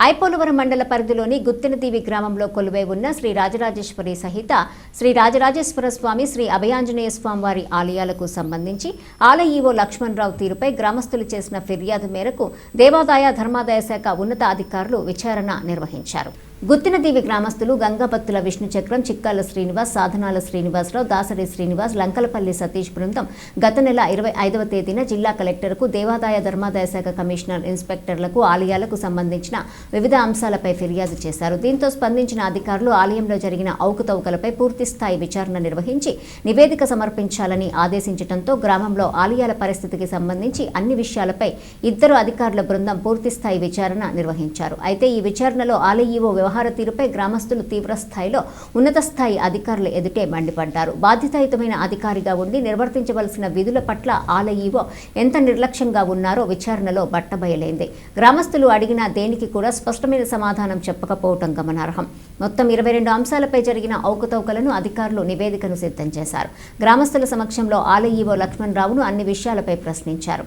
ఐపోలవరం మండల పరిధిలోని గుత్తినదీవి గ్రామంలో కొలువై ఉన్న శ్రీ రాజరాజేశ్వరి సహిత శ్రీ రాజరాజేశ్వర స్వామి శ్రీ అభయాంజనేయ స్వామి వారి ఆలయాలకు సంబంధించి ఆలయ ఈవో లక్ష్మణరావు తీరుపై గ్రామస్తులు చేసిన ఫిర్యాదు మేరకు దేవాదాయ ధర్మాదాయ శాఖ ఉన్నతాధికారులు విచారణ నిర్వహించారు. గుత్తినదీవి గ్రామస్తులు గంగాభక్తుల విష్ణు చక్రం చిక్కాల శ్రీనివాస్ సాధనాల శ్రీనివాసరావు దాసరి శ్రీనివాస్ లంకలపల్లి సతీష్ బృందం గత నెల ఇరవై ఐదవ తేదీన జిల్లా కలెక్టర్కు దేవాదాయ ధర్మాదాయ శాఖ కమిషనర్ ఇన్స్పెక్టర్లకు ఆలయాలకు సంబంధించిన వివిధ అంశాలపై ఫిర్యాదు చేశారు. దీంతో స్పందించిన అధికారులు ఆలయంలో జరిగిన అవకతవకలపై పూర్తిస్థాయి విచారణ నిర్వహించి నివేదిక సమర్పించాలని ఆదేశించడంతో గ్రామంలో ఆలయాల పరిస్థితికి సంబంధించి అన్ని విషయాలపై ఇద్దరు అధికారుల బృందం పూర్తిస్థాయి విచారణ నిర్వహించారు. అయితే ఈ విచారణలో ఆలయీఓ వ్యవహార తీరుపై గ్రామస్తులు తీవ్ర స్థాయిలో ఉన్నత స్థాయి అధికారుల ఎదుటే మండిపడ్డారు. బాధ్యతాయుతమైన అధికారిగా ఉండి నిర్వర్తించవలసిన విధుల పట్ల ఆలయీవో ఎంత నిర్లక్ష్యంగా ఉన్నారో విచారణలో బట్టబయలైంది. గ్రామస్తులు అడిగిన దేనికి కూడా స్పష్టమైన సమాధానం చెప్పకపోవటం గమనార్హం. మొత్తం ఇరవై రెండు అంశాలపై జరిగిన అవకతవకలను అధికారులు నివేదికను సిద్ధం చేశారు. గ్రామస్తుల సమక్షంలో ఆలయీవో లక్ష్మణ్ రావును అన్ని విషయాలపై ప్రశ్నించారు.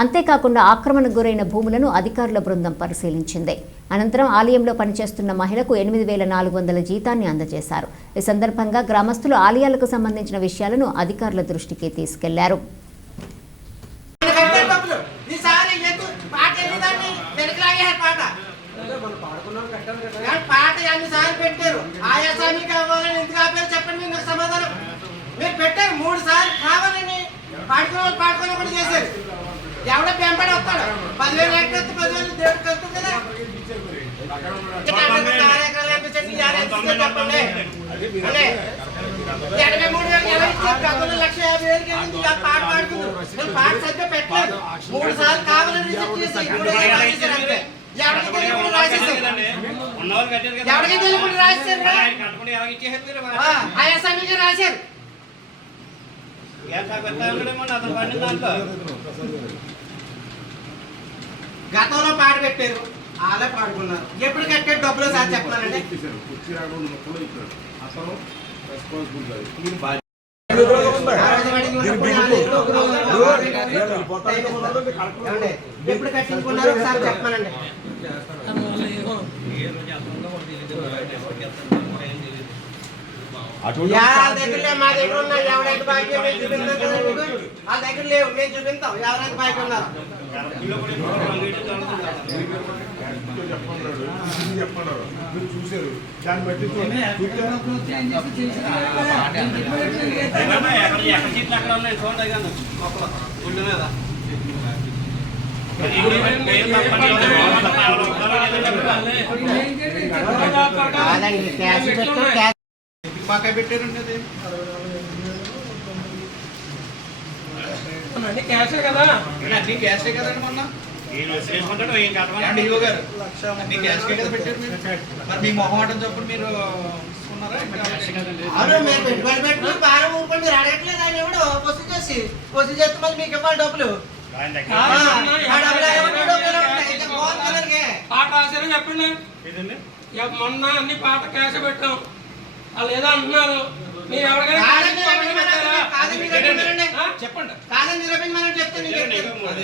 అంతేకాకుండా ఆక్రమణకు గురైన భూములను అధికారుల బృందం పరిశీలించింది. అనంతరం ఆలయంలో పనిచేస్తున్న మహిళకు ఎనిమిది వేల నాలుగు వందల జీతాన్ని అందజేశారు ఈ సందర్భంగా గ్రామస్తులు ఆలయాలకు సంబంధించిన విషయాలను అధికారుల దృష్టికి తీసుకెళ్ళారు పాట ఎన్నిదాన్ని పెట్టారు ఆయా సార్లు కావాలని ఎందుకు ఆపారు చెప్పండి మీరు సమాధానం మీరు పెట్టారు మూడు సార్లు కావాలని పాడుకునే వాళ్ళు పాడుకునే కూడా చేశారు ఎవడో పెంపడి వస్తాడు పదివేలు ఎక్కడితే పదివేలు దేవుడికి కలుస్తుంది కదా ఆరు ఎకరాలు ఎంత చెట్టు యాభై ఎంత ఇచ్చారు చెప్పండి అంటే ఎనభై మూడు వేలు ఎలా ఇచ్చారు? గతంలో లక్ష యాభై వేలకి పాట నేను పాట సరిగ్గా పెట్టలేదు. మూడు సార్లు కావాలని రిజెక్ట్ చేసి రాసేసారు ఎవరికి తెలియకుండా రాసేసారు ఎవరికి తెలియకుండా రాసేసారు ఆయా రాశారు. గతంలో పాట పెట్టారు. వాళ్ళే పాడుకున్నారు. ఎప్పుడు కట్టారు డబ్బులు సార్ చెప్పాలండి వాళ్ళే ఏమండి? ఎప్పుడు కట్టించుకున్నారో? ఒకసారి చెప్పానండి ఎవరి దగ్గర లేవు, మా దగ్గర ఉన్నాయి ఎవరైతే భాగ్యం మేము చూపిస్తాం వాళ్ళ దగ్గర లేవు. మేము చూపిస్తాం. ఎవరైతే భాగ్యం ఉన్నారు? దాన్ని బట్టి మొక్కలు. గుండె మీద. కాదండి క్యాష్ పెట్టు క్యాష్ పక్క పెట్టారండి అది. క్యాషే కదా? అన్ని క్యాషే కదండి మొన్న? మీరు? మరి మీ మొహమాటం చప్పుడు మీరు తీసుకున్నారా అవును మీరు పెట్టుబడి పెట్టి బాగా ఊరుకొని మీరు అడగట్లేదు ఆయన ఎవడు వసూలు చేసి వసూలు చేస్తే మళ్ళీ మీకు ఇవ్వాలి డబ్బులు. పాట రాశారని చెప్పండి. మొన్న అన్ని పాట క్యాష్ పెట్టాం. వాళ్ళు ఏదో అంటున్నారు. మీరు ఎవరికైనా చెప్పండి కాదని నిరూపించమని చెప్తాను.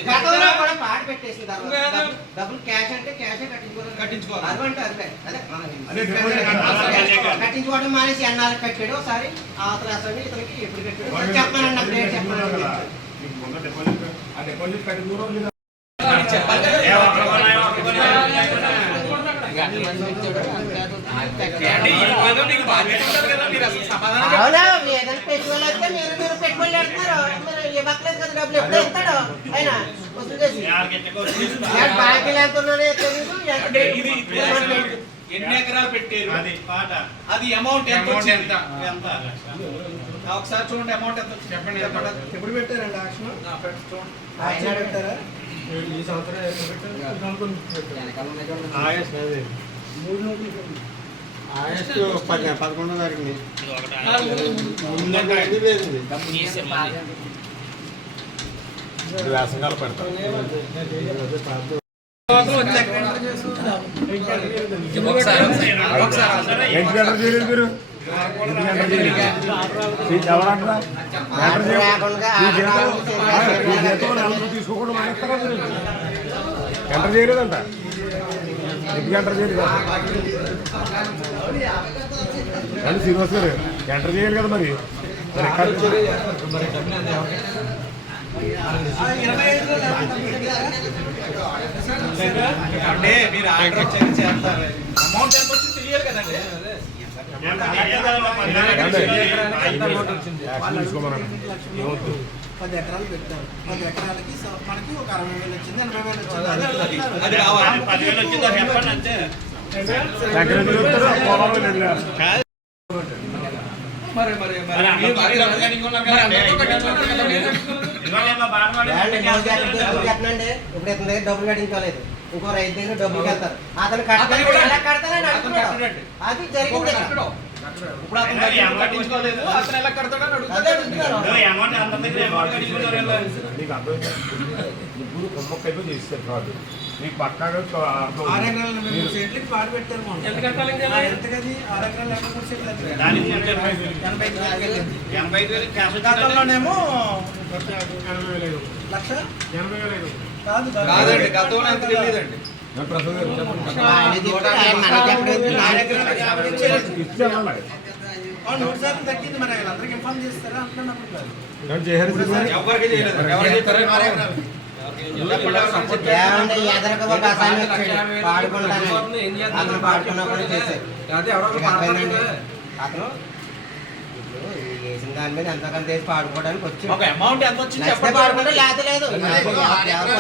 గతంలో కూడా పాట పెట్టేసిన తర్వాత డబ్బులు- క్యాష్ అంటే క్యాషే కట్టించుకోవాలి కట్టించుకోవాలి. అటువంటి. కట్టించుకోవడం మానేసి ఎన్నాళ్ళు కట్టాడు ఒకసారి అవతల అసలు ఇతనికి ఎప్పుడు కట్టాడు చెప్పానండి నాకు డేట్ చెప్పానండి అవునా? ఏదైనా వస్తే మీరు మీరు పెడుతున్నారు మీరు ఇవ్వట్లేదు కదా డబ్బులు ఎప్పుడు ఇస్తాడు? ఆయన వసూలు చేసి. ఎన్ని ఎకరాలు పెట్టారు. అది పాట. అది అమౌంట్ ఎంత వచ్చింది? ఎంత? ఒకసారి చూడండి అమౌంట్ ఎంత చెప్పండి ఎప్పుడు పెట్టారండి యాక్షన్ ఆయన అడుగుతారా? ఈ సంవత్సరం ఆగస్టు పది పదకొండో తారీఖుని ఆ, ముందంటే ఐదు వేసింది వ్యాసంగాలు పెడతారు ఏంటి ఎంటర్ చేయలేదు మీరు ఎందుకు ఎంటర్ చేయలేదు సీట్ ఎవరంటారా ఎంటర్ లేకుండా చేయలేదు. ఈ జీతం- ఆ, ఈ జీతం నెలకు తీసుకోకుండా మానేస్తారా మీరు ఎంటర్ చేయలేదంట ఎందుకు ఎంటర్ చేయాలి అది శ్రీనివాస్ గారు ఎంటర్ చేయాలి కదా మరి? మరి ఆర్డర్ చేస్తారు అమౌంట్ ఎంత వచ్చింది తెలియాలి కదండి పది ఎకరాలు పెట్టారు పది ఎకరాలకి మనకి ఒక అరవై వేలు వచ్చింది ఎనభై వేలు వచ్చింది. అది కావాలి మరి మరి డబ్బులు ఇప్పుడు ఇతని దగ్గర డబ్బులు కట్టించుకోలేదు ఇంకో రైతు దగ్గర డబ్బులు కడతారు అతను కట్టాలి అది జరిగింది ఇప్పుడు అతను కట్టించుకోలేదు. అతను ఎలా కడతాడని ముగ్గురు కొమ్మక్క అయిపోయి చేస్తారు ఎనభై వేలు. గతంలోనేమో లక్ష. కాదు కాదండి గతంలో ఎంత తెలియదండి నేను ప్రసాద్ గారు ఆయన చెప్పాడు, ఆయన మనకి చెప్పలేదు. నా దగ్గర నాకు యాభై ఇచ్చారు. ఇచ్చాను అలా. ఆ, నూరు శాతం తగ్గింది మరి ఆయన అందరికి ఇన్ఫార్మ్ చేస్తారా అంటున్నప్పుడు కాదు. ఏమన్నా చేశారు శ్రీనివాస్ గారు? ఎవరికి చేయలేదు ఎవరు చేస్తారు ఆరు ఎకరాలు. చెప్పండి ఎవరు చెప్పారు? ఏమంటే ఎదరక ఒక అసాయం వచ్చాడు పాడుకుంటానని అతను పాడుకున్నప్పుడు చేశారు? అతను వేసిన దాని మీద ఎంతో కొంత వేసి పాడుకోవడానికి వచ్చి ఒక అమౌంట్ ఎంత వచ్చింది నచ్చితే చెప్పండి పాడుకుంటే లేకపోతే లేదు ఎవరు